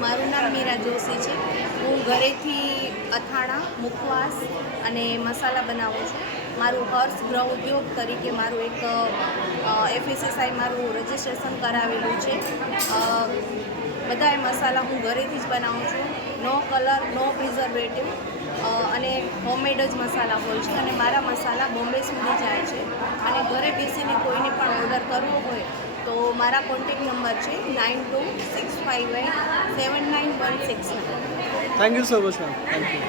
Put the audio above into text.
મારું નામ મીરા જોશી છે. હું ઘરેથી અથાણાં, મુખવાસ અને મસાલા બનાવું છું. મારું હર્ષ ગૃહ ઉદ્યોગ તરીકે મારું એક FSSI મારું રજિસ્ટ્રેશન કરાવેલું છે. બધાય મસાલા હું ઘરેથી જ બનાવું છું. નો કલર, નો પ્રિઝર્વેટિવ અને હોમમેડ જ મસાલા હોય છે. અને મારા મસાલા બોમ્બે સુધી જાય છે. અને ઘરે બેસીને કોઈને પણ ઓર્ડર કરવો હોય તો મારા કોન્ટેક નંબર છે 9265879169. Thank you so much ma'am. Thank you.